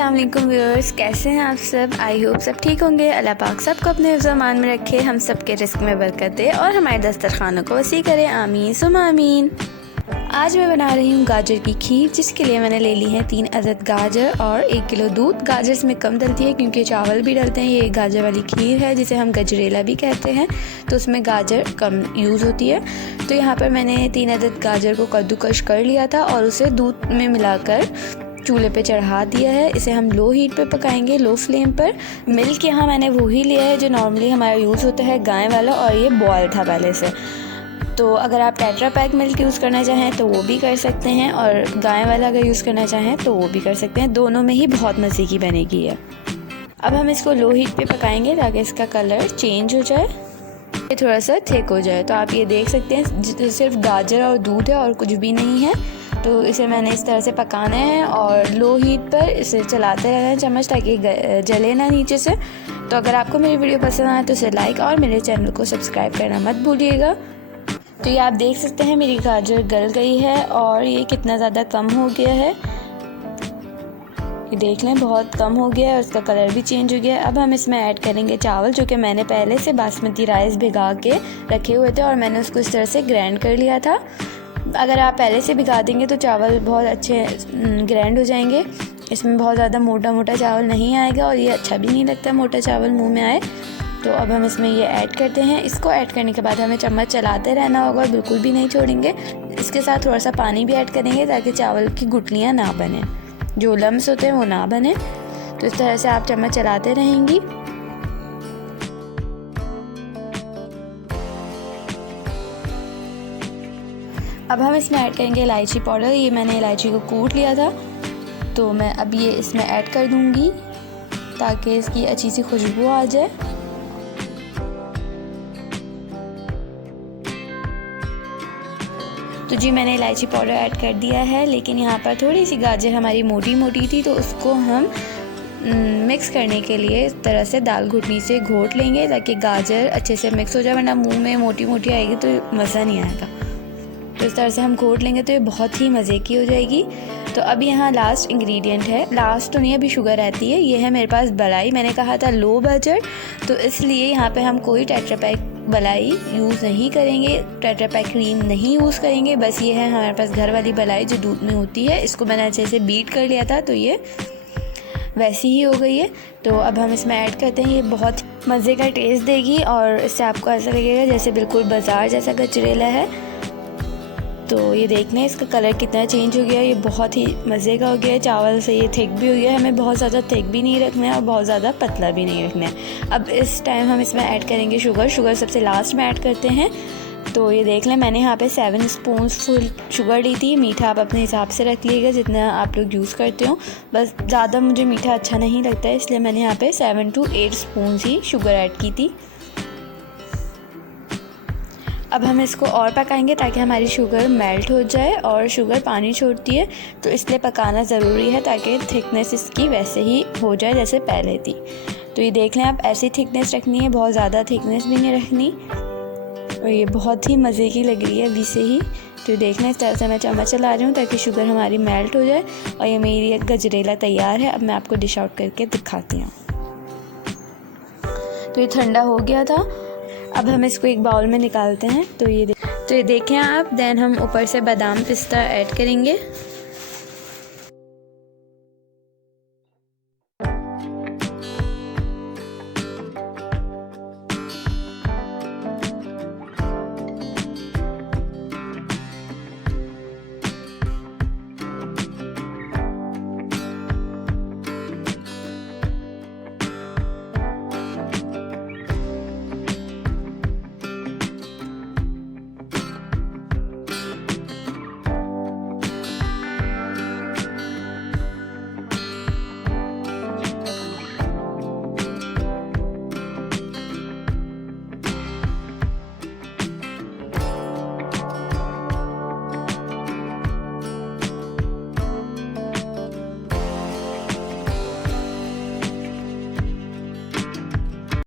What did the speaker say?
अस्सलाम वालेकुम व्यूअर्स, कैसे हैं आप सब। आई होप सब ठीक होंगे। अल्लाह पाक सबको अपने ज़मान में रखे, हम सब के रिस्क में बरकत दे और हमारे दस्तरखानों को वसी करे। आमीन सुमा आमीन। आज मैं बना रही हूँ गाजर की खीर, जिसके लिए मैंने ले ली है 3 अदद गाजर और 1 किलो दूध। गाजर इसमें कम डलती है क्योंकि चावल भी डलते हैं। ये गाजर वाली खीर है जिसे हम गजरेला भी कहते हैं, तो उसमें गाजर कम यूज़ होती है। तो यहाँ पर मैंने 3 अदद गाजर को कद्दूकश कर लिया था और उसे दूध में मिलाकर चूल्हे पे चढ़ा दिया है। इसे हम लो हीट पे पकाएंगे, लो फ्लेम पर। मिल्क यहाँ मैंने वही लिया है जो नॉर्मली हमारा यूज़ होता है, गाय वाला, और ये बॉयल था पहले से। तो अगर आप टेट्रा पैक मिल्क यूज़ करना चाहें तो वो भी कर सकते हैं, और गाय वाला अगर यूज़ करना चाहें तो वो भी कर सकते हैं। दोनों में ही बहुत मज़े की बनेगी है। अब हम इसको लो हीट पे पकाएंगे ताकि इसका कलर चेंज हो जाए, ये थोड़ा सा थिक हो जाए। तो आप ये देख सकते हैं सिर्फ गाजर और दूध है और कुछ भी नहीं है। तो इसे मैंने इस तरह से पकाना है और लो हीट पर इसे चलाते रहना है चम्मच, ताकि जले ना नीचे से। तो अगर आपको मेरी वीडियो पसंद आए तो इसे लाइक और मेरे चैनल को सब्सक्राइब करना मत भूलिएगा। तो ये आप देख सकते हैं मेरी गाजर गल गई है और ये कितना ज़्यादा कम हो गया है। ये देख लें, बहुत कम हो गया है और उसका कलर भी चेंज हो गया है। अब हम इसमें ऐड करेंगे चावल, जो कि मैंने पहले से बासमती राइस भिगा के रखे हुए थे और मैंने उसको इस तरह से ग्राइंड कर लिया था। अगर आप पहले से भिगा देंगे तो चावल बहुत अच्छे ग्राइंड हो जाएंगे। इसमें बहुत ज़्यादा मोटा मोटा चावल नहीं आएगा और ये अच्छा भी नहीं लगता मोटा चावल मुंह में आए। तो अब हम इसमें ये ऐड करते हैं। इसको ऐड करने के बाद हमें चम्मच चलाते रहना होगा, बिल्कुल भी नहीं छोड़ेंगे। इसके साथ थोड़ा सा पानी भी ऐड करेंगे ताकि चावल की गुठलियाँ ना बने, जो लम्स होते हैं वो ना बने। तो इस तरह से आप चम्मच चलाते रहेंगी। अब हम इसमें ऐड करेंगे इलायची पाउडर। ये मैंने इलायची को कूट लिया था, तो मैं अब ये इसमें ऐड कर दूंगी ताकि इसकी अच्छी सी खुशबू आ जाए। तो जी मैंने इलायची पाउडर ऐड कर दिया है, लेकिन यहाँ पर थोड़ी सी गाजर हमारी मोटी मोटी थी, तो उसको हम मिक्स करने के लिए इस तरह से दाल घुटनी से घोट लेंगे ताकि गाजर अच्छे से मिक्स हो जाए, वरना मुंह में मोटी मोटी आएगी तो मज़ा नहीं आएगा। तो इस तरह से हम घोट लेंगे तो ये बहुत ही मज़े की हो जाएगी। तो अब यहाँ लास्ट इंग्रेडिएंट है, लास्ट तो नहीं, अभी शुगर रहती है। ये है मेरे पास मलाई। मैंने कहा था लो बजट, तो इसलिए यहाँ पे हम कोई टेट्रा पैक मलाई यूज़ नहीं करेंगे, टेट्रा पैक क्रीम नहीं यूज़ करेंगे। बस ये है हमारे पास घर वाली मलाई जो दूध में होती है। इसको मैंने अच्छे से बीट कर लिया था, तो ये वैसी ही हो गई है। तो अब हम इसमें ऐड करते हैं। ये बहुत मज़े का टेस्ट देगी और इससे आपको ऐसा लगेगा जैसे बिल्कुल बाज़ार जैसा गजरेला है। तो ये देख लें इसका कलर कितना चेंज हो गया, ये बहुत ही मज़े का हो गया है। चावल से ये थिक भी हो गया है। हमें बहुत ज़्यादा थिक भी नहीं रखना है और बहुत ज़्यादा पतला भी नहीं रखना है। अब इस टाइम हम इसमें ऐड करेंगे शुगर। शुगर सबसे लास्ट में ऐड करते हैं। तो ये देख लें, मैंने यहाँ पे 7 स्पून फुल शुगर ली थी। मीठा आप अपने हिसाब से रख लीजिएगा जितना आप लोग यूज़ करते हो। बस ज़्यादा मुझे मीठा अच्छा नहीं लगता है, इसलिए मैंने यहाँ पे 7 to 8 spoon he sugar add की थी। अब हम इसको और पकाएंगे ताकि हमारी शुगर मेल्ट हो जाए, और शुगर पानी छोड़ती है तो इसलिए पकाना ज़रूरी है ताकि थिकनेस इसकी वैसे ही हो जाए जैसे पहले थी। तो ये देख लें, आप ऐसी थिकनेस रखनी है, बहुत ज़्यादा थिकनेस भी नहीं रखनी। और ये बहुत ही मज़े की लग रही है अभी से ही। तो देख लें, इस तरह से मैं चम्मच चला रही हूँ ताकि शुगर हमारी मेल्ट हो जाए। और ये मेरी एक गजरेला तैयार है। अब मैं आपको डिश आउट करके दिखाती हूँ। तो ये ठंडा हो गया था। अब हम इसको एक बाउल में निकालते हैं। तो ये देखें आप। देन हम ऊपर से बादाम पिस्ता ऐड करेंगे।